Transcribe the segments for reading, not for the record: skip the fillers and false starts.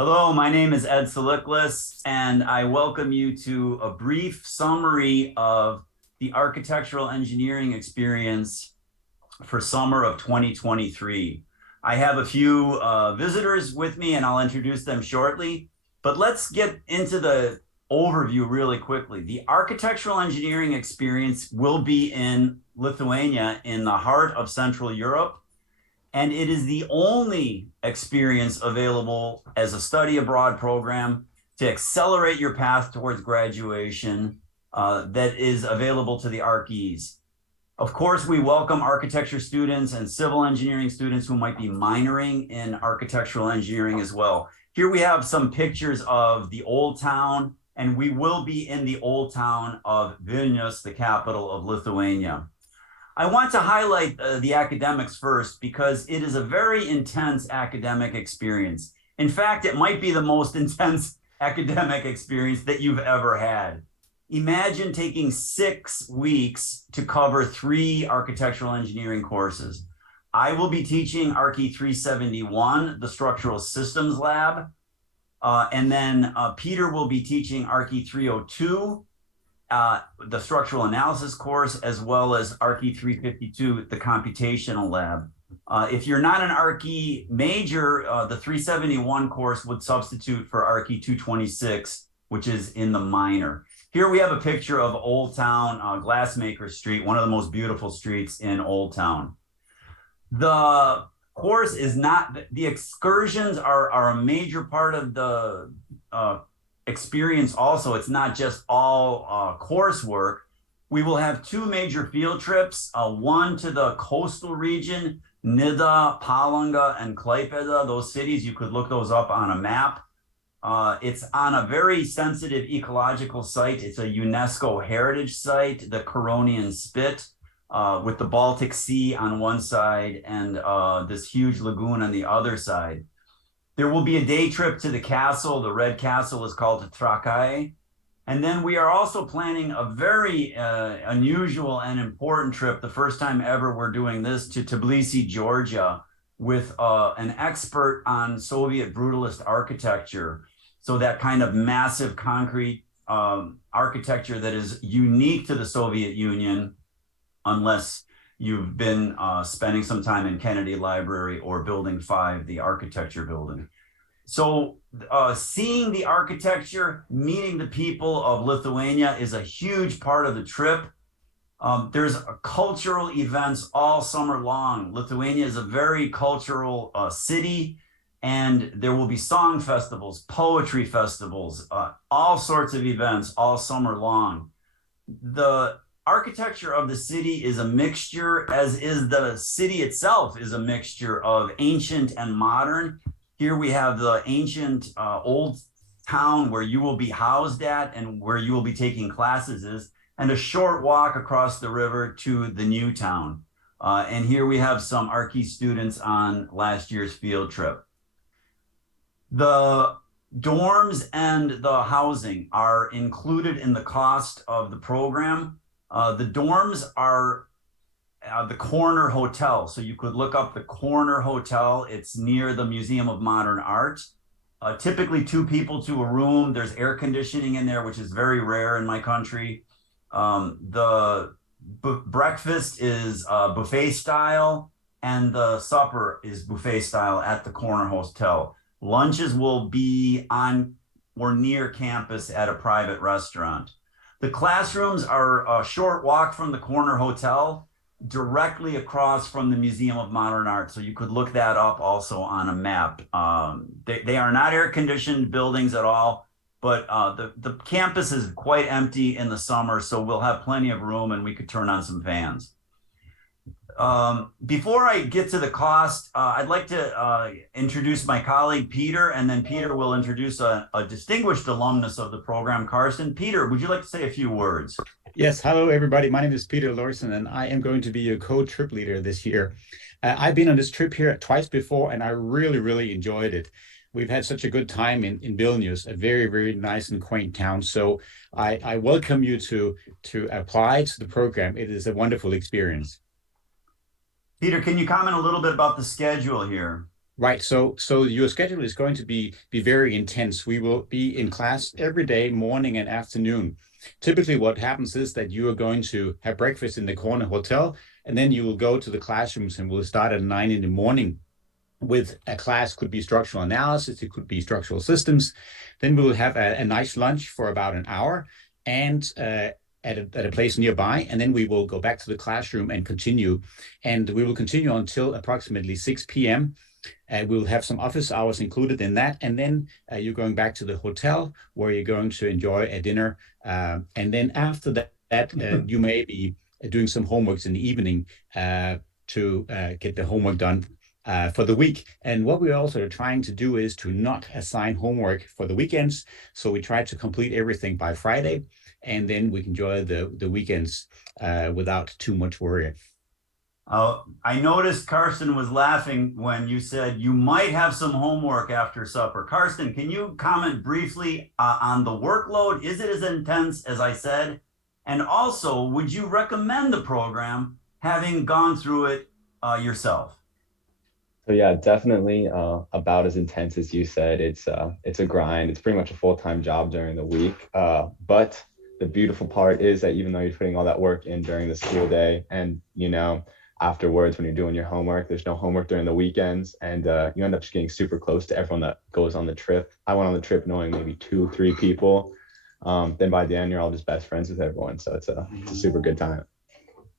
Hello, my name is Ed Soliklis, and I welcome you to a brief summary of the architectural engineering experience for summer of 2023. I have a few visitors with me, and I'll introduce them shortly. But let's get into the overview really quickly. The architectural engineering experience will be in Lithuania, in the heart of Central Europe. And it is the only experience available as a study abroad program to accelerate your path towards graduation that is available to the ARCEs. Of course, we welcome architecture students and civil engineering students who might be minoring in architectural engineering as well. Here we have some pictures of the Old Town, and we will be in the Old Town of Vilnius, the capital of Lithuania. I want to highlight the academics first because it is a very intense academic experience. In fact, it might be the most intense academic experience that you've ever had. Imagine taking 6 weeks to cover 3 architectural engineering courses. I will be teaching ARCE 371, the Structural Systems Lab, and then Peter will be teaching ARCE 302, the structural analysis course, as well as ARCE 352, the computational lab. If you're not an ARCE major, the 371 course would substitute for ARCE 226, which is in the minor. Here we have a picture of Old Town, Glassmaker Street, one of the most beautiful streets in Old Town. The course is not, the excursions are a major part of the experience also. It's not just all coursework. We will have 2 major field trips, one to the coastal region, Nida, Palanga, and Klaipėda, those cities. You could look those up on a map. It's on a very sensitive ecological site. It's a UNESCO heritage site, the Curonian Spit, with the Baltic Sea on one side and this huge lagoon on the other side. There will be a day trip to the castle. The Red Castle is called Trakai. And then we are also planning a very unusual and important trip, the first time ever we're doing this, to Tbilisi, Georgia, with an expert on Soviet brutalist architecture. So that kind of massive concrete architecture that is unique to the Soviet Union, unless you've been spending some time in Kennedy Library or Building 5, the architecture building. So seeing the architecture, meeting the people of Lithuania is a huge part of the trip. There's cultural events all summer long. Lithuania is a very cultural city, and there will be song festivals, poetry festivals, all sorts of events all summer long. The architecture of the city is a mixture, as is the city itself is a mixture of ancient and modern. Here we have the ancient old town where you will be housed at and where you will be taking classes is, and a short walk across the river to the new town. And here we have some ARCE students on last year's field trip. The dorms and the housing are included in the cost of the program. The dorms are the Corner Hotel. So you could look up the Corner Hotel. It's near the Museum of Modern Art. Typically 2 people to a room. There's air conditioning in there, which is very rare in my country. The breakfast is buffet style, and the supper is buffet style at the Corner Hotel. Lunches will be on or near campus at a private restaurant. The classrooms are a short walk from the Corner Hotel, directly across from the Museum of Modern Art. So you could look that up also on a map. They are not air-conditioned buildings at all, but the campus is quite empty in the summer, so we'll have plenty of room and we could turn on some fans. Before I get to the cost, I'd like to introduce my colleague, Peter, and then Peter will introduce a distinguished alumnus of the program, Carsten. Peter, would you like to say a few words? Yes, hello everybody. My name is Peter Larson, and I am going to be your co-trip leader this year. I've been on this trip here twice before, and I really enjoyed it. We've had such a good time in Vilnius, a very nice and quaint town. So I welcome you to apply to the program. It is a wonderful experience. Peter, can you comment a little bit about the schedule here? Right. So your schedule is going to be very intense. We will be in class every day, morning and afternoon. Typically, what happens is that you are going to have breakfast in the corner hotel, and then you will go to the classrooms and we'll start at 9 in the morning with a class. Could be structural analysis, it could be structural systems. Then we will have a nice lunch for about an hour and at a place nearby. And then we will go back to the classroom and continue. And we will continue until approximately 6 p.m. We'll have some office hours included in that. And then you're going back to the hotel where you're going to enjoy a dinner. And then after that, you may be doing some homeworks in the evening to get the homework done for the week. And what we also are trying to do is to not assign homework for the weekends. So we try to complete everything by Friday, and then we can enjoy the weekends without too much worry. I noticed Karsten was laughing when you said you might have some homework after supper. Karsten, can you comment briefly on the workload? Is it as intense as I said? And also, would you recommend the program having gone through it yourself? So yeah, definitely about as intense as you said. It's a grind. It's pretty much a full-time job during the week. But the beautiful part is that even though you're putting all that work in during the school day, and afterwards when you're doing your homework, there's no homework during the weekends, and you end up just getting super close to everyone that goes on the trip. I went on the trip knowing maybe 2 3 people. Then by the end, you're all just best friends with everyone. So it's a super good time.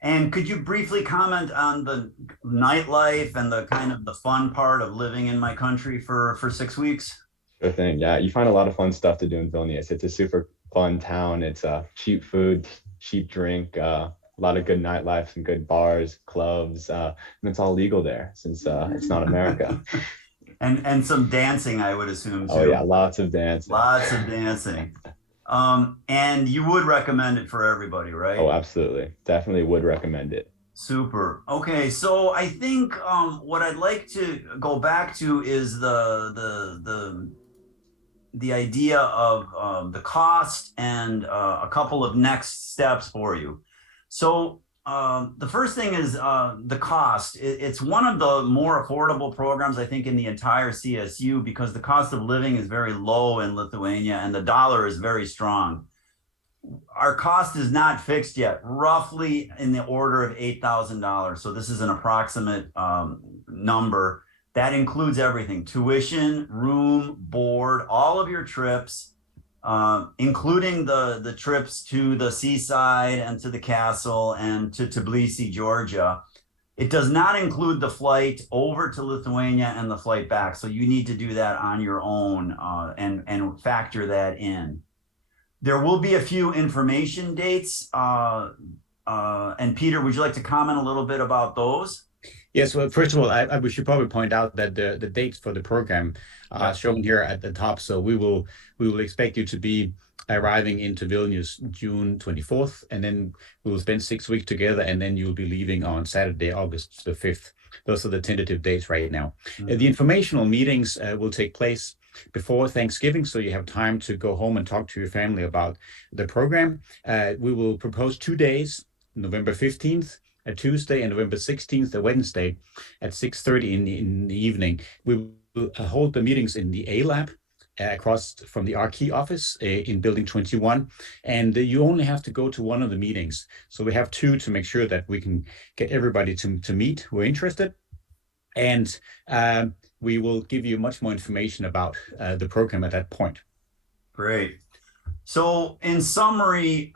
And could you briefly comment on the nightlife and the kind of the fun part of living in my country for 6 weeks? Sure thing. Yeah, you find a lot of fun stuff to do in Vilnius. It's a super fun town. It's cheap food, cheap drink, a lot of good nightlife, some good bars, clubs, and it's all legal there since it's not America. And some dancing, I would assume too. Oh yeah, lots of dancing. Lots of dancing. And you would recommend it for everybody, right? Oh, absolutely. Definitely would recommend it. Super. Okay, so I think what I'd like to go back to is the idea of the cost and a couple of next steps for you. So the first thing is the cost. It's one of the more affordable programs, I think, in the entire CSU because the cost of living is very low in Lithuania and the dollar is very strong. Our cost is not fixed yet, roughly in the order of $8,000. So this is an approximate number. That includes everything: tuition, room, board, all of your trips, including the trips to the seaside and to the castle and to Tbilisi, Georgia. It does not include the flight over to Lithuania and the flight back. So you need to do that on your own and factor that in. There will be a few information dates. And Peter, would you like to comment a little bit about those? Yes, well, first of all, we should probably point out that the dates for the program are shown here at the top. So we will expect you to be arriving into Vilnius June 24th, and then we will spend 6 weeks together, and then you'll be leaving on Saturday, August the 5th. Those are the tentative dates right now. The informational meetings will take place before Thanksgiving, so you have time to go home and talk to your family about the program. We will propose 2 days, November 15th, a Tuesday, and November 16th, a Wednesday, at 6:30 in the evening. We will hold the meetings in the A Lab across from the ARCE office in Building 21. And you only have to go to one of the meetings. So we have two to make sure that we can get everybody to meet who are interested. And we will give you much more information about the program at that point. Great. So in summary,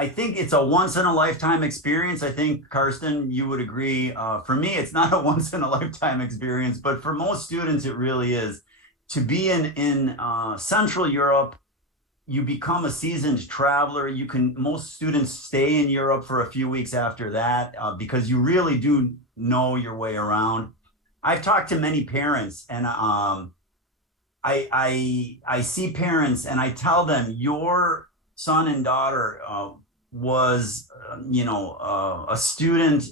I think it's a once in a lifetime experience. I think, Karsten, you would agree. For me, it's not a once in a lifetime experience, but for most students, it really is. To be in Central Europe, you become a seasoned traveler. Most students stay in Europe for a few weeks after that because you really do know your way around. I've talked to many parents, and I see parents, and I tell them your son and daughter was, a student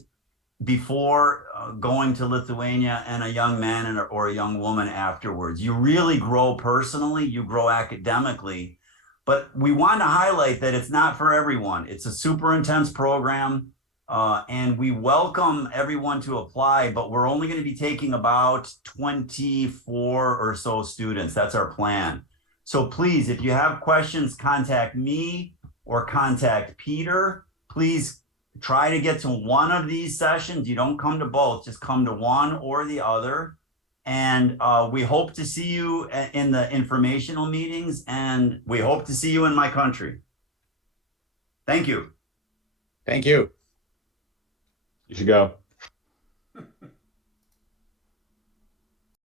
before going to Lithuania and a young man or a young woman afterwards. You really grow personally, you grow academically, but we want to highlight that it's not for everyone. It's a super intense program. And we welcome everyone to apply, but we're only going to be taking about 24 or so students. That's our plan. So please, if you have questions, contact me or contact Peter. Please try to get to one of these sessions. You don't come to both, just come to one or the other. And we hope to see you in the informational meetings, and we hope to see you in my country. Thank you. Thank you. You should go.